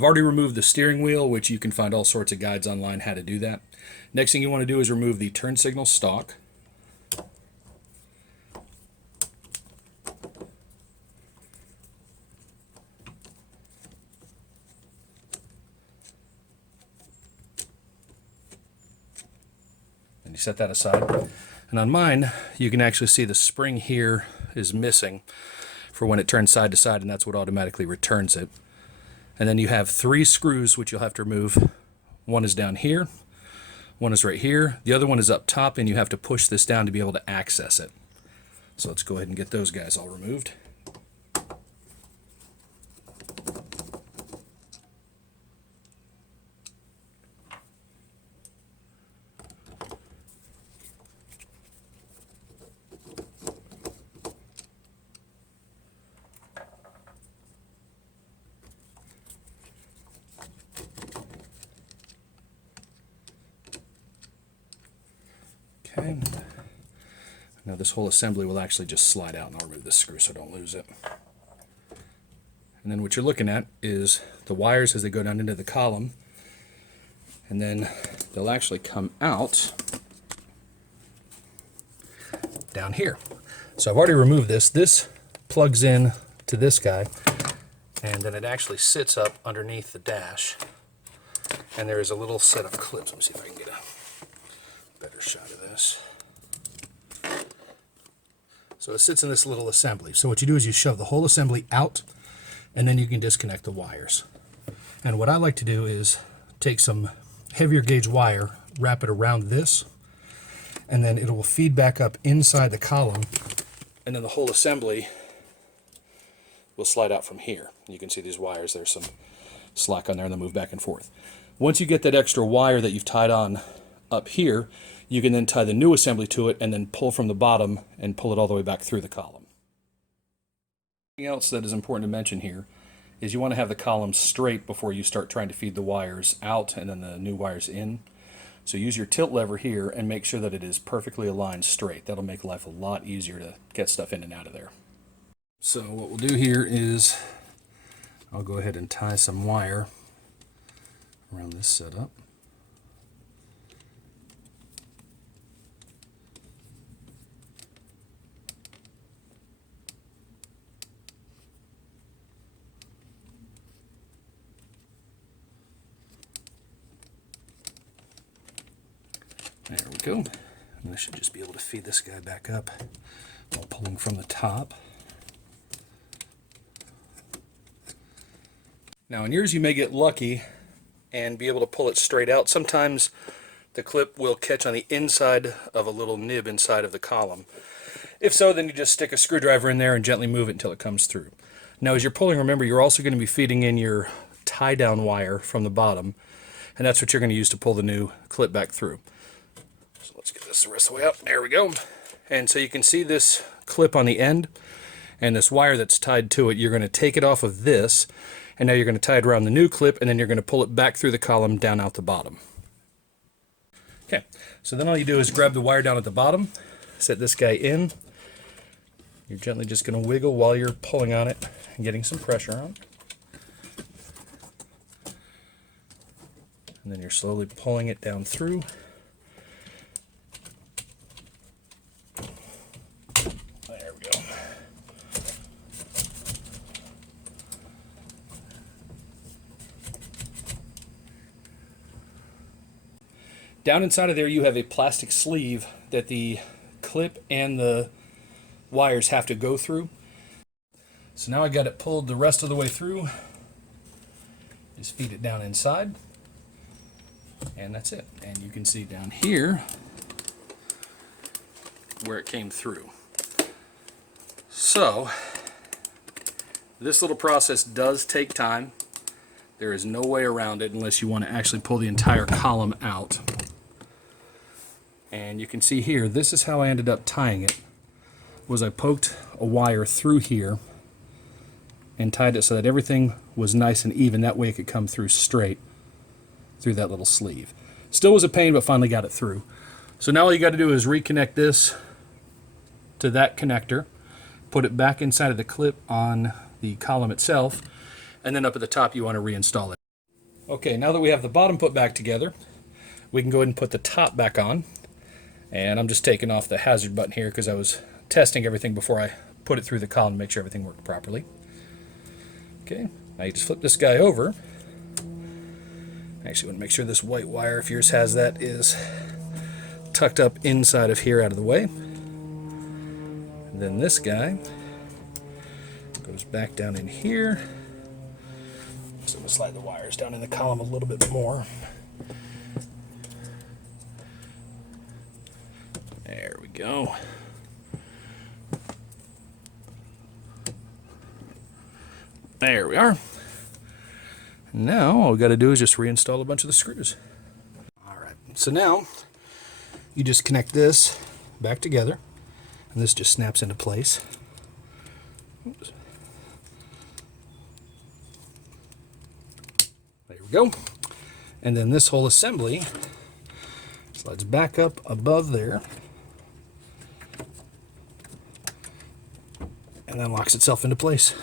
I've already removed the steering wheel, which you can find all sorts of guides online how to do that. Next thing you want to do is remove the turn signal stalk. And you set that aside. And on mine, you can actually see the spring here is missing for when it turns side to side, and that's what automatically returns it. And then you have 3 screws which you'll have to remove. One is down here, one is right here, the other one is up top, and you have to push this down to be able to access it. So let's go ahead and get those guys all removed. Okay. Now this whole assembly will actually just slide out, and I'll remove this screw so I don't lose it. And then what you're looking at is the wires as they go down into the column, and then they'll actually come out down here. So I've already removed this. This plugs in to this guy, and then it actually sits up underneath the dash, and there is a little set of clips. Let me see if I can get a better shot of this. So it sits in this little assembly. So what you do is you shove the whole assembly out, and then you can disconnect the wires. And what I like to do is take some heavier gauge wire, wrap it around this, and then it will feed back up inside the column, and then the whole assembly will slide out from here. You can see these wires, there's some slack on there, and they'll move back and forth. Once you get that extra wire that you've tied on up here, you can then tie the new assembly to it and then pull from the bottom and pull it all the way back through the column. Something else that is important to mention here is you want to have the column straight before you start trying to feed the wires out and then the new wires in. So use your tilt lever here and make sure that it is perfectly aligned straight. That'll make life a lot easier to get stuff in and out of there. So what we'll do here is I'll go ahead and tie some wire around this setup. There we go. And I should just be able to feed this guy back up while pulling from the top. Now in yours you may get lucky and be able to pull it straight out. Sometimes the clip will catch on the inside of a little nib inside of the column. If so, then you just stick a screwdriver in there and gently move it until it comes through. Now as you're pulling, remember you're also going to be feeding in your tie down wire from the bottom, and that's what you're going to use to pull the new clip back through. So let's get this the rest of the way up. There we go. And so you can see this clip on the end and this wire that's tied to it. You're going to take it off of this, and now you're going to tie it around the new clip, and then you're going to pull it back through the column down out the bottom. Okay, so then all you do is grab the wire down at the bottom, set this guy in. You're gently just going to wiggle while you're pulling on it and getting some pressure on. And then you're slowly pulling it down through. There we go. Down inside of there you have a plastic sleeve that the clip and the wires have to go through. So now I got it pulled the rest of the way through. Just feed it down inside. And that's it. And you can see down here where it came through. So this little process does take time. There is no way around it unless you want to actually pull the entire column out. And you can see here, this is how I ended up tying it. Was I poked a wire through here and tied it so that everything was nice and even. That way it could come through straight through that little sleeve. Still was a pain, but finally got it through. So now all you got to do is reconnect this to that connector, put it back inside of the clip on the column itself, and then up at the top you want to reinstall it. Okay, now that we have the bottom put back together, we can go ahead and put the top back on. And I'm just taking off the hazard button here because I was testing everything before I put it through the column to make sure everything worked properly. Okay, now you just flip this guy over. Actually, want to make sure this white wire, if yours has that, is tucked up inside of here out of the way. And then this guy goes back down in here. So I'm going to slide the wires down in the column a little bit more. There we go. There we are. Now all we got to do is just reinstall a bunch of the screws. All right, so now you just connect this back together, and this just snaps into place. Oops. There we go. And then this whole assembly slides back up above there and then locks itself into place.